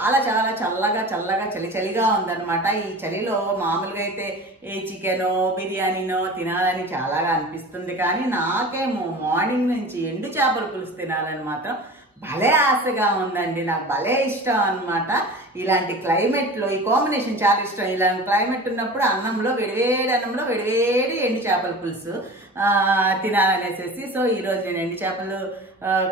చాలా చాలా చల్లగా చల్లగా చలిగా ఉందన్నమాట. ఈ చలిలో మామూలుగా అయితే ఏ చికెనో బిర్యానీనో తినాలని చాలాగా అనిపిస్తుంది, కానీ నాకేమో మార్నింగ్ నుంచి ఎండు చేపల పులుసు తినాలని మాత్రం భలే ఆశగా ఉందండి. నాకు భలే ఇష్టం అన్నమాట. ఇలాంటి క్లైమేట్లో ఈ కాంబినేషన్ చాలా ఇష్టం. ఇలాంటి క్లైమేట్ ఉన్నప్పుడు అన్నంలో వేడివేడి ఎండు చేపల పులుసు తినాలనేసి. సో ఈరోజు నేను ఎండు చేపలు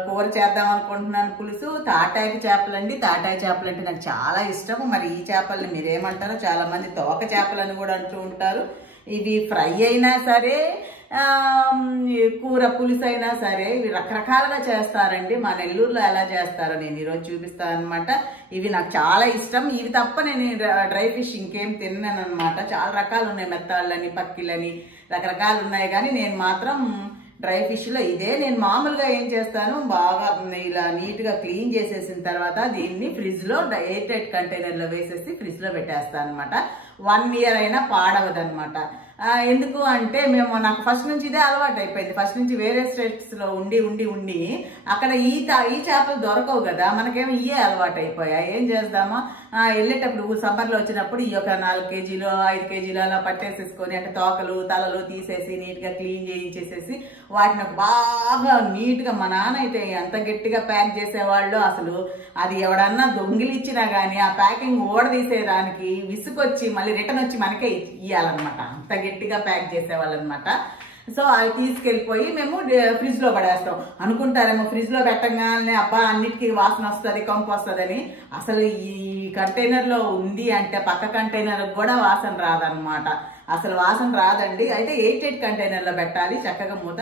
కూర చేద్దాం అనుకుంటున్నాను. పులుసు తాటాకి చేపలండి. తాటాకి చేపలు అంటే నాకు చాలా ఇష్టం. మరి ఈ చేపల్ని మీరేమంటారో, చాలా మంది తోక చేపలని కూడా అంటూ ఉంటారు. ఇవి ఫ్రై అయినా సరే, కూర పులుసు అయినా సరే, ఇవి రకరకాలుగా చేస్తారండి. మా నెల్లూరులో ఎలా చేస్తారో నేను ఈరోజు చూపిస్తాను అనమాట. ఇవి నాకు చాలా ఇష్టం. ఇవి తప్ప నేను డ్రై ఫిష్ ఇంకేం తిన్నాను అనమాట. చాలా రకాలు ఉన్నాయి, మెత్తాళ్ళని పక్కిలని రకరకాలు ఉన్నాయి, కానీ నేను మాత్రం డ్రై ఫిష్లో ఇదే. నేను మామూలుగా ఏం చేస్తాను, బాగా ఇలా నీట్గా క్లీన్ చేసేసిన తర్వాత దీన్ని ఫ్రిడ్జ్లో ఎయిర్ టైట్ కంటైనర్లో వేసేసి ఫ్రిడ్జ్లో పెట్టేస్తాను అనమాట. 1 ఇయర్ అయినా పాడవదనమాట. ఎందుకు అంటే నాకు ఫస్ట్ నుంచి ఇదే అలవాటు అయిపోయింది. ఫస్ట్ నుంచి వేరే స్టేట్స్లో ఉండి అక్కడ ఈ చేపలు దొరకవు కదా, మనకేమో ఇవే అలవాటు అయిపోయాయి. ఏం చేద్దామా, వెళ్ళేటప్పుడు సమ్మర్లో వచ్చినప్పుడు ఈ ఒక 4 కేజీలు 5 కేజీలు అలా పట్టేసేసుకొని, అంటే తోకలు తలలు తీసేసి నీట్గా క్లీన్ చేయించేసేసి వాటిని బాగా నీట్గా, మా నాన్న అయితే ఎంత గట్టిగా ప్యాక్ చేసేవాళ్ళు, అసలు అది ఎవడన్నా దొంగిలిచ్చినా కానీ ఆ ప్యాకింగ్ ఓడదీసేదానికి విసుకొచ్చి మళ్ళీ రిటర్న్ వచ్చి మనకే ఇయ్యాలన్నమాట. అంత గట్టిగా ప్యాక్ చేసేవాళ్ళు అనమాట. సో అవి తీసుకెళ్ళిపోయి మేము ఫ్రిడ్జ్ లో పడేస్తాం. అనుకుంటారేమో ఫ్రిడ్జ్ లో పెట్టగానే అబ్బా అన్నిటికీ వాసన వస్తుంది, కంపు వస్తుందని. అసలు ఈ కంటైనర్ లో ఉంది అంటే పక్క కంటైనర్ కూడా వాసన రాదనమాట. అసలు వాసన రాదండి. అయితే ఎయిర్ టైట్ కంటైనర్ లో పెట్టాలి. చక్కగా మూత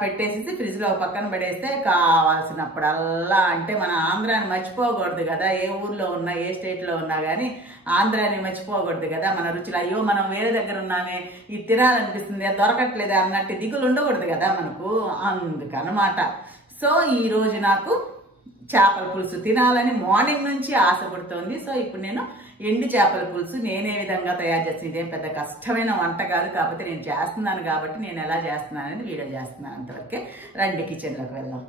పెట్టేసి ఫ్రిడ్జ్ లో పక్కన పడేస్తే కావాల్సినప్పుడల్లా, అంటే మన ఆంధ్రాని మర్చిపోకూడదు కదా, ఏ ఊర్లో ఉన్నా ఏ స్టేట్ లో ఉన్నా కానీ ఆంధ్రాని మర్చిపోకూడదు కదా మన రుచులు. అయ్యో మనం వేరే దగ్గర ఉన్నామే, ఇది తినాలనిపిస్తుంది, అది దొరకట్లేదు అన్నట్టు దిగులు ఉండకూడదు కదా మనకు, అందుకనమాట. సో ఈ రోజు నాకు చేపల పులుసు తినాలని మార్నింగ్ నుంచి ఆశ పుడుతోంది. సో ఇప్పుడు నేను ఎండు చేపల పులుసు నేనే విధంగా తయారు చేస్తాను. ఇదేం పెద్ద కష్టమైన వంట కాదు, కాకపోతే నేను చేస్తున్నాను కాబట్టి నేను ఎలా చేస్తున్నాను అనేది వీడియో చేస్తున్నాను. అంతవరకే రండి కిచెన్లోకి వెళ్దాం.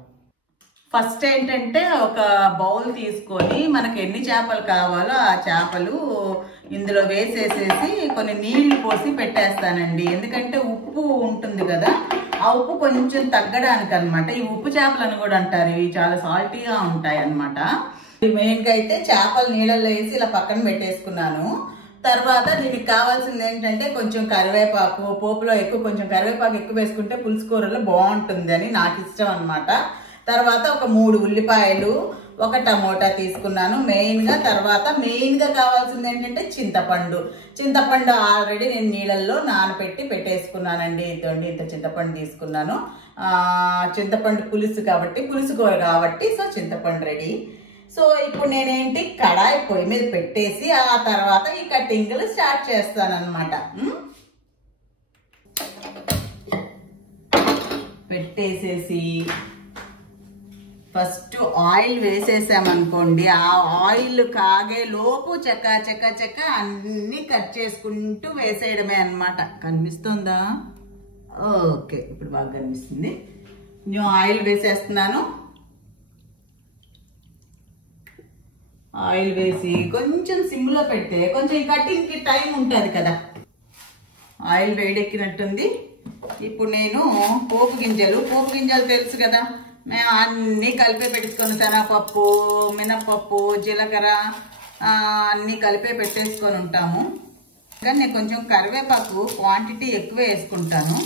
ఫస్ట్ ఏంటంటే ఒక బౌల్ తీసుకొని మనకు ఎన్ని చేపలు కావాలో ఆ చేపలు ఇందులో వేసేసేసి కొన్ని నీళ్లు పోసి పెట్టేస్తానండి. ఎందుకంటే ఉప్పు ఉంటుంది కదా, ఆ ఉప్పు కొంచెం తగ్గడానికి అనమాట. ఈ ఉప్పు చేపలను కూడా అంటారు, ఇవి చాలా సాల్టీగా ఉంటాయి అనమాట. మెయిన్గా అయితే చేపలు నీళ్ళల్లో వేసి ఇలా పక్కన పెట్టేసుకున్నాను. తర్వాత దీనికి కావాల్సింది ఏంటంటే కొంచెం కరివేపాకు, పోపులో కొంచెం కరివేపాకు ఎక్కువ వేసుకుంటే పులుసు కూరలో బాగుంటుంది అని నాకు ఇష్టం అనమాట. తర్వాత ఒక 3 ఉల్లిపాయలు, 1 టమోటా తీసుకున్నాను తర్వాత మెయిన్గా కావాల్సింది ఏంటంటే చింతపండు ఆల్రెడీ నేను నీళ్ళల్లో నానబెట్టి పెట్టేసుకున్నానండి. ఇదండి, ఇంత చింతపండు తీసుకున్నాను. చింతపండు పులుసు కాబట్టి, పులుసు కూర కాబట్టి సో చింతపండు రెడీ. సో ఇప్పుడు నేనేంటి కడాయి పొయ్యి మీద పెట్టేసి ఆ తర్వాత ఈ కట్టింగ్లు స్టార్ట్ చేస్తాను అనమాట. పెట్టేసేసి ఫస్ట్ ఆయిల్ వేసేసామనుకోండి, ఆ ఆయిల్ కాగే లోపు చక్క అన్ని కట్ చేసుకుంటూ వేసేయడమే అనమాట. కనిపిస్తుందా? ఓకే, ఇప్పుడు బాగా కనిపిస్తుంది. నేను ఆయిల్ వేసేస్తున్నాను. ఆయిల్ వేసి కొంచెం సిమ్లో పెడితే కొంచెం ఈ కటింగ్కి టైం ఉంటుంది కదా. ఆయిల్ వేడెక్కినట్టుంది. ఇప్పుడు నేను పోపు గింజలు తెలుసు కదా, మేము అన్నీ కలిపే పెట్టుకొని, శనగపప్పు, మినప్పప్పు, జీలకర్ర అన్నీ కలిపే పెట్టేసుకొని ఉంటాము. కానీ నేను కొంచెం కరివేపాకు క్వాంటిటీ ఎక్కువ వేసుకుంటాను.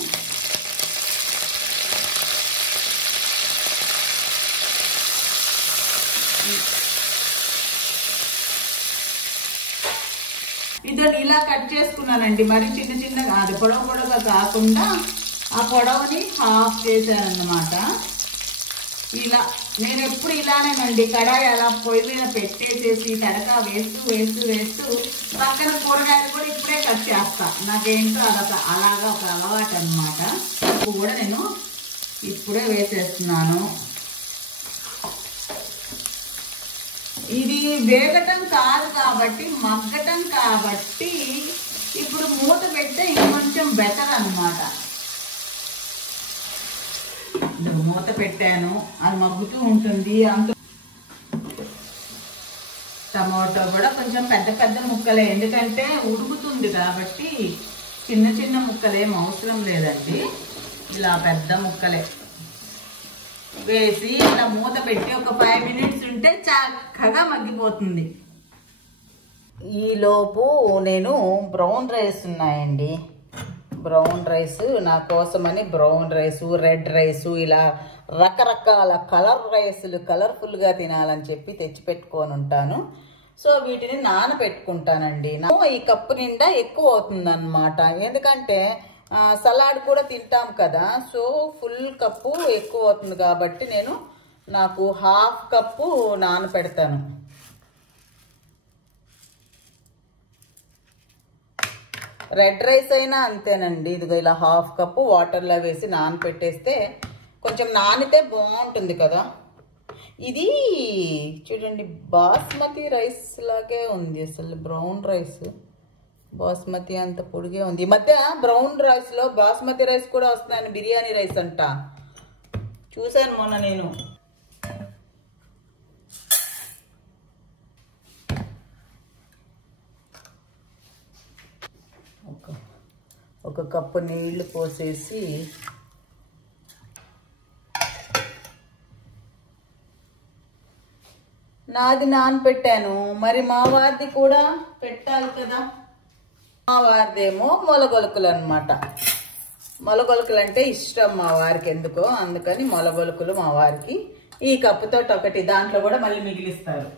ఇదని ఇలా కట్ చేసుకున్నానండి. మరి చిన్నగా, అది పొడవుగా కాకుండా ఆ పొడవుని హాఫ్ చేశానన్నమాట. ఇలా నేను ఎప్పుడు ఇలానేనండి, కడాయి అలా పొయ్యి మీద పెట్టేసేసి తడక వేస్తూ పక్కన కూరగాయలు కూడా ఇప్పుడే కట్ చేస్తా. నాకేంటో అలాగా ఒక అలవాటు అనమాట. ఉప్పు కూడా నేను ఇప్పుడే వేసేస్తున్నాను. ఇది వేగటం కాదు కాబట్టి, మగ్గటం కాబట్టి ఇప్పుడు మూత పెడితే ఇంకొంచెం బెటర్ అనమాట. మూత పెట్టాను, అది మగ్గుతూ ఉంటుంది. అంత టమాటో కూడా కొంచెం పెద్ద పెద్ద ముక్కలే, ఎందుకంటే ఉడుకుతుంది కాబట్టి చిన్న చిన్న ముక్కలేం అవసరం లేదండి. ఇలా పెద్ద ముక్కలే వేసి ఇలా మూత పెట్టి ఒక 5 మినిట్స్ ఉంటే చక్కగా మగ్గిపోతుంది. ఈలోపు నేను బ్రౌన్ రైస్ ఉన్నాయండి, బ్రౌన్ రైస్ నా కోసమని బ్రౌన్ రైసు, రెడ్ రైసు, ఇలా రకరకాల కలర్ రైసులు కలర్ఫుల్గా తినాలని చెప్పి తెచ్చిపెట్టుకొని ఉంటాను. సో వీటిని నానబెట్టుకుంటానండి. ఈ కప్పు నిండా ఎక్కువ అవుతుంది అన్నమాట, ఎందుకంటే సలాడ్ కూడా తింటాం కదా. సో ఫుల్ కప్పు ఎక్కువ అవుతుంది కాబట్టి నేను నాకు 1/2 కప్పు నానబెడతాను. రెడ్ రైస్ అయినా అంతేనండి. ఇదిగో ఇలా 1/2 కప్పు వాటర్లో వేసి నానబెట్టేస్తే కొంచెం నానితే బాగుంటుంది కదా. ఇది చూడండి బాస్మతి రైస్ లాగే ఉంది, అసలు బ్రౌన్ రైస్ బాస్మతి అంత పొడిగే ఉంది. ఈ మధ్య బ్రౌన్ రైస్లో బాస్మతి రైస్ కూడా వస్తున్నాయని, బిర్యానీ రైస్ అంట చూశాను మొన్న నేను. ఒక కప్పు నీళ్లు పోసేసి నాది నానబెట్టాను, మరి మా వారిది కూడా పెట్టాలి కదా. మా వారిదేమో మొలగొలుకులు అనమాట. మొలగొలుకులు అంటే ఇష్టం మా వారికి ఎందుకో, అందుకని మొలగొలుకులు మా వారికి. ఈ కప్పుతో ఒకటి, దాంట్లో కూడా మళ్ళీ మిగిలిస్తారు.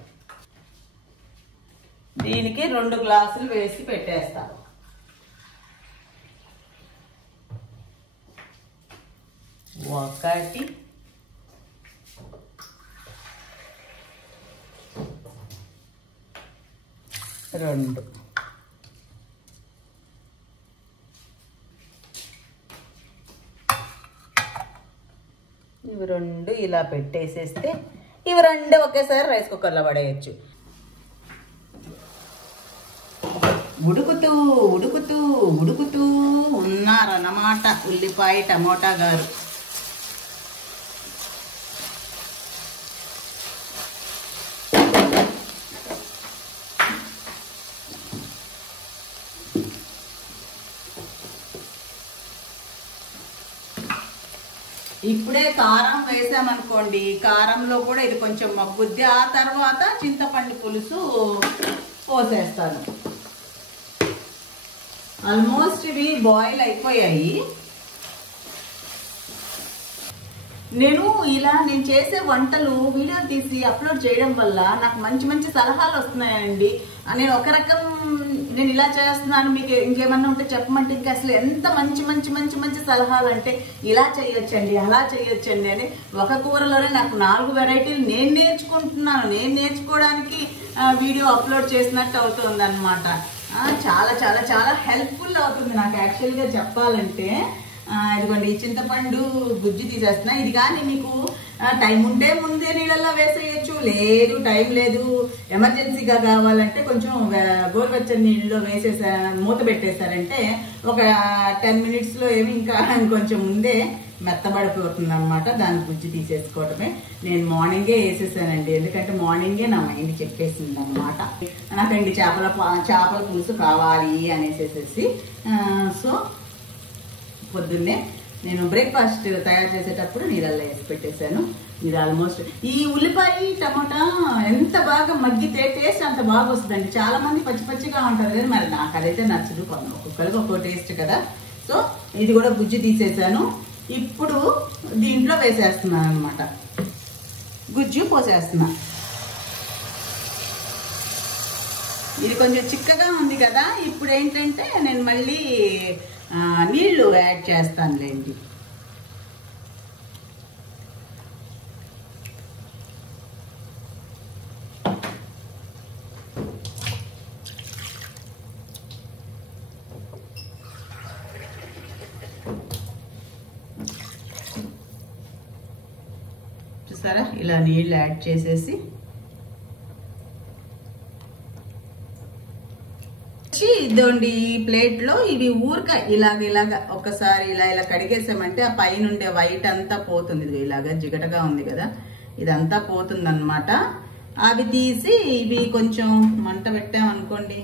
దీనికి 2 గ్లాసులు వేసి పెట్టేస్తాను. ఒకటి, రెండు. ఇవి 2 ఇలా పెట్టేసేస్తే ఇవి 2 ఒకేసారి రైస్ కుక్కర్లో పడేయచ్చు. ఉడుకుతూ ఉడుకుతూ ఉడుకుతూ ఉన్నారన్నమాట ఉల్లిపాయ టమోటా గారు. ఇప్పుడే కారం వేసామనుకోండి, కారంలో కూడా ఇది కొంచెం మగ్గుద్ది. ఆ తర్వాత చింతపండు పులుసు పోసేస్తాను. ఆల్మోస్ట్ ఇవి బాయిల్ అయిపోయాయి. నేను చేసే వంటలు వీడియో తీసి అప్లోడ్ చేయడం వల్ల నాకు మంచి మంచి సలహాలు వస్తున్నాయండి. నేను ఒక రకం నేను ఇలా చేస్తున్నాను, మీకు ఇంకేమన్నా ఉంటే చెప్పమంటే ఇంకా అసలు ఎంత మంచి మంచి మంచి మంచి సలహాలు అంటే ఇలా చేయొచ్చండి, అలా చేయొచ్చండి అని. ఒక కూరలోనే నాకు 4 వెరైటీలు నేను నేర్చుకుంటున్నాను. నేను నేర్చుకోవడానికి వీడియో అప్లోడ్ చేసినట్టు అవుతుంది అనమాట. చాలా చాలా చాలా హెల్ప్ఫుల్ అవుతుంది నాకు యాక్చువల్గా చెప్పాలంటే. ఇదిగోండి ఈ చింతపండు గుజ్జు తీసేస్తున్నా. ఇది కానీ మీకు టైం ఉంటే ముందే నీళ్ళల్లో వేసేయచ్చు, లేదు టైం లేదు ఎమర్జెన్సీగా కావాలంటే కొంచెం గోరువెచ్చని నీళ్ళలో మూత పెట్టేశారంటే ఒక 10 మినిట్స్లో ఏమి ఇంకా కొంచెం ముందే మెత్తబడిపోతుంది అనమాట. దాని గుజ్జు తీసేసుకోవడమే. నేను మార్నింగే వేసేసానండి, ఎందుకంటే మార్నింగే నా మైండ్ చెప్పేసింది అనమాట. నాకండి చేపల పులుసు కావాలి అనేసేసి. సో పొద్దున్నే నేను బ్రేక్ఫాస్ట్ తయారు చేసేటప్పుడు నీళ్ళల్లో వేసి పెట్టేశాను. ఇది ఆల్మోస్ట్ ఈ ఉల్లిపాయ టమాటా ఎంత బాగా మగ్గితే టేస్ట్ అంత బాగా వస్తుందండి. చాలా మంది పచ్చి పచ్చిగా ఉంటుంది కదా, మరి నాకు అదైతే నచ్చదు. ఒక్కొక్కరికి ఒక్కో టేస్ట్ కదా. సో ఇది కూడా గుజ్జు తీసేసాను. ఇప్పుడు దీంట్లో వేసేస్తున్నాను అనమాట, గుజ్జు పోసేస్తున్నా. ఇది కొంచెం చిక్కగా ఉంది కదా. ఇప్పుడు ఏంటంటే నేను మళ్ళీ నీళ్లు యాడ్ చేస్తానులేండి. చూసారా, ఇలా నీళ్ళు యాడ్ చేసేసి ఇదండి ఈ ప్లేట్లో ఇవి ఇలాగ ఒకసారి ఇలా కడిగేసామంటే ఆ పైన ఉండే వైట్ అంతా పోతుంది. ఇలాగా జిగటగా ఉంది కదా, ఇదంతా పోతుంది అనమాట. అవి తీసి ఇవి కొంచెం మంట పెట్టామనుకోండి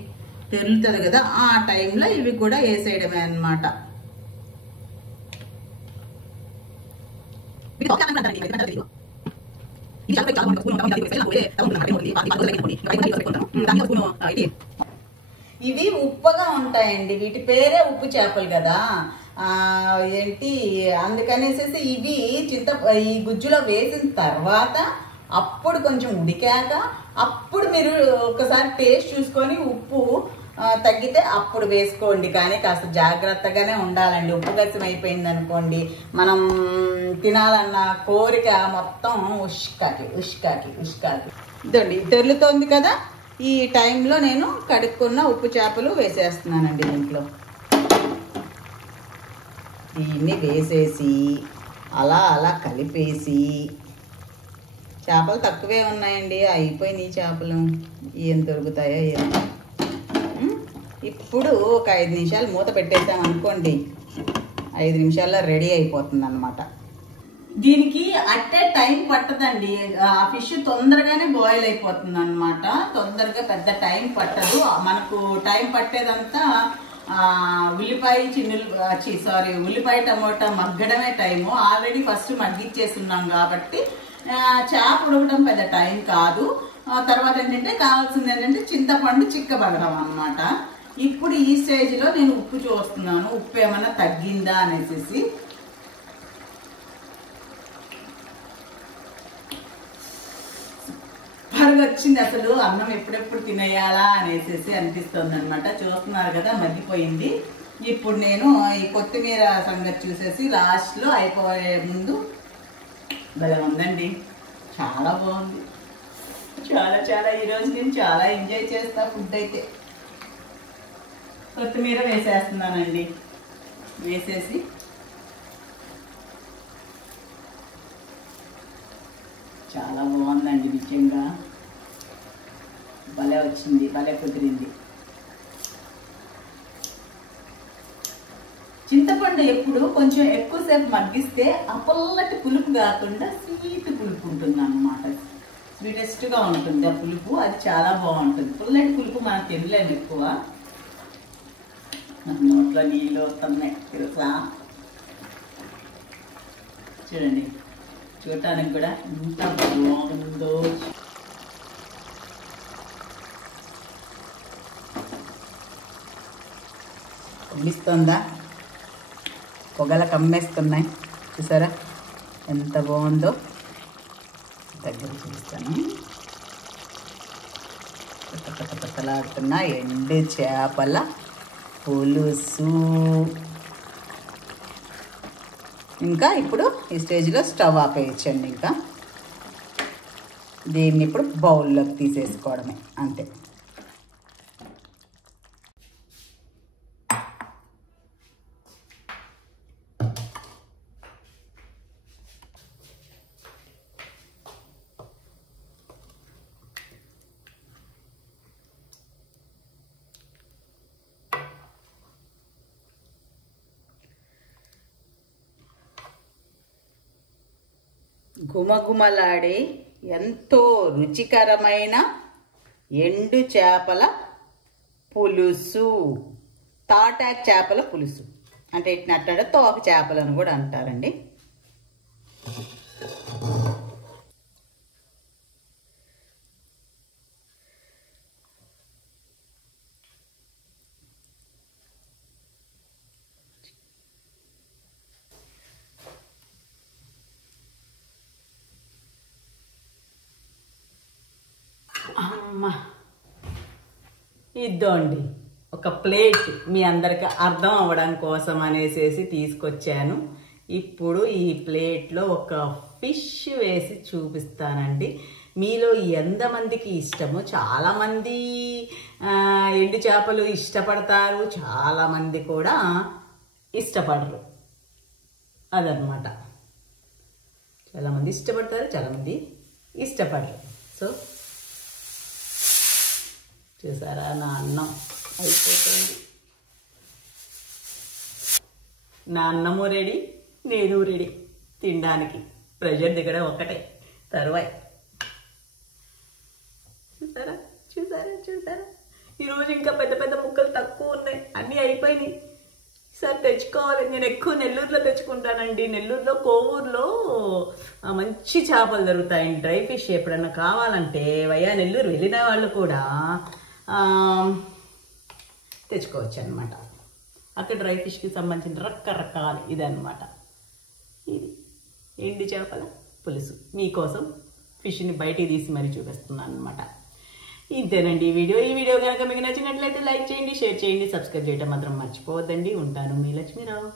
తెరులుతుంది కదా, ఆ టైంలో ఇవి కూడా వేసేయడమే అన్నమాట. ఇవి ఉప్పుగా ఉంటాయండి, వీటి పేరే ఉప్పు చేపలు కదా. ఏంటి అందుకనేసి ఇవి ఈ గుజ్జులో వేసిన తర్వాత అప్పుడు కొంచెం ఉడికాక అప్పుడు మీరు ఒకసారి టేస్ట్ చూసుకొని ఉప్పు తగ్గితే అప్పుడు వేసుకోండి. కానీ కాస్త జాగ్రత్తగానే ఉండాలండి. ఉప్పు గసం అయిపోయింది అనుకోండి, మనం తినాలన్న కోరిక మొత్తం ఉష్కాకి ఉష్కాకి ఉష్కాకి. ఇదండి తెరులుతోంది కదా, ఈ టైంలో నేను కడుక్కున్న ఉప్పు చేపలు వేసేస్తున్నానండి దీంట్లో. దీన్ని వేసేసి అలా అలా కలిపేసి, చేపలు తక్కువే ఉన్నాయండి, అయిపోయినాయి చేపలు, ఏం దొరుకుతాయో ఏం. ఇప్పుడు ఒక 5 నిమిషాలు మూత పెట్టేసాం అనుకోండి, 5 నిమిషాల్లో రెడీ అయిపోతుంది అన్నమాట. దీనికి అట్టే టైం పట్టదండి, ఆ ఫిష్ తొందరగానే బాయిల్ అయిపోతుంది అన్నమాట. తొందరగా పెద్ద టైం పట్టదు. మనకు టైం పట్టేదంతా ఉల్లిపాయ ఉల్లిపాయ టమోటా మగ్గడమే టైము. ఆల్రెడీ ఫస్ట్ మగ్గిచ్చేసి ఉన్నాం కాబట్టి చేప ఉడకడం పెద్ద టైం కాదు. తర్వాత ఏంటంటే కావాల్సింది ఏంటంటే చింతపండు చిక్కబడడం అన్నమాట. ఇప్పుడు ఈ స్టేజ్లో నేను ఉప్పు చూస్తున్నాను, ఉప్పు ఏమైనా తగ్గిందా అనేసి. బాగా వచ్చింది, అసలు అన్నం ఎప్పుడెప్పుడు తినేయాలా అనేసి అనిపిస్తుంది అనమాట. చూస్తున్నారు కదా మగ్గిపోయింది. ఇప్పుడు నేను ఈ కొత్తిమీర సంగతి చూసేసి లాస్ట్లో అయిపోయే ముందు, భలే ఉందండి, చాలా బాగుంది, చాలా చాలా. ఈరోజు నేను చాలా ఎంజాయ్ చేస్తా ఫుడ్ అయితే. కొత్తిమీర వేసేస్తున్నానండి, వేసేసి చాలా బాగుందండి, నిజంగా భలే వచ్చింది, భలే కుదిరింది. చింతపండు ఎప్పుడు కొంచెం ఎక్కువసేపు మగ్గిస్తే ఆ పుల్లటి పులుపు కాకుండా స్వీట్ పులుపు ఉంటుంది అన్నమాట. స్వీటెస్ట్గా ఉంటుంది ఆ పులుపు, అది చాలా బాగుంటుంది. పుల్లటి పులుపు మనం తినలేము ఎక్కువ. నోట్లో నీళ్ళు వస్తున్నాయి తెలుసా. చూడండి, చూడటానికి కూడా ఎంత బాగుందో. కమ్మిస్తుందా, పొగల కమ్మేస్తున్నాయి, చూసారా ఎంత బాగుందో. దగ్గర చూస్తాను, పట్టలాడుతున్న ఎండు చేపల పులుసు. ఇంకా ఇప్పుడు ఈ స్టేజ్లో స్టవ్ ఆపేయచ్చండి. ఇంకా దీన్ని ఇప్పుడు బౌల్లోకి తీసేసుకోవడమే, అంతే. గుమగుమలాడే ఎంతో రుచికరమైన ఎండు చేపల పులుసు, తాటాక్ చేపల పులుసు అంటే ఇట్లా తోక చేపలను కూడా అంటారండి. అమ్మ, ఇద్దండి ఒక ప్లేట్ మీ అందరికి అర్థం అవ్వడం కోసం అనేసి తీసుకొచ్చాను. ఇప్పుడు ఈ ప్లేట్లో ఒక ఫిష్ వేసి చూపిస్తానండి. మీలో ఎంతమందికి ఇష్టమో, చాలామంది ఎండు చేపలు ఇష్టపడతారు, చాలామంది కూడా ఇష్టపడరు. అదనమాట, చాలామంది ఇష్టపడతారు, చాలామంది ఇష్టపడరు. సో చూసారా, నా అన్నం అయిపోతుంది. నా అన్నము రెడీ, నేను రెడీ తినడానికి. ప్రెషర్ దిగడం ఒకటే తరువాయి. చూసారా, ఈరోజు ఇంకా పెద్ద పెద్ద ముక్కలు తక్కువ ఉన్నాయి, అన్నీ అయిపోయినాయి. సార్ తెచ్చుకోవాలి. నేను ఎక్కువ నెల్లూరులో తెచ్చుకుంటానండి. నెల్లూరులో కోవూరులో మంచి చేపలు దొరుకుతాయండి, డ్రై ఫిష్. ఎప్పుడన్నా కావాలంటే వయ్యా నెల్లూరు వెళ్ళిన వాళ్ళు కూడా తెచ్చుకోవచ్చు అనమాట. అక్కడ డ్రై ఫిష్కి సంబంధించిన రకరకాలు ఇదనమాట. ఇది ఎండి చేపల పులుసు మీకోసం ఫిష్ని బయటికి తీసి మరీ చూపిస్తున్నాను అనమాట. ఇంతేనండి ఈ వీడియో కనుక మీకు నచ్చినట్లయితే లైక్ చేయండి, షేర్ చేయండి, సబ్స్క్రైబ్ చేయడం మాత్రం మర్చిపోవద్దండి. ఉంటాను, మీ లక్ష్మీరావు.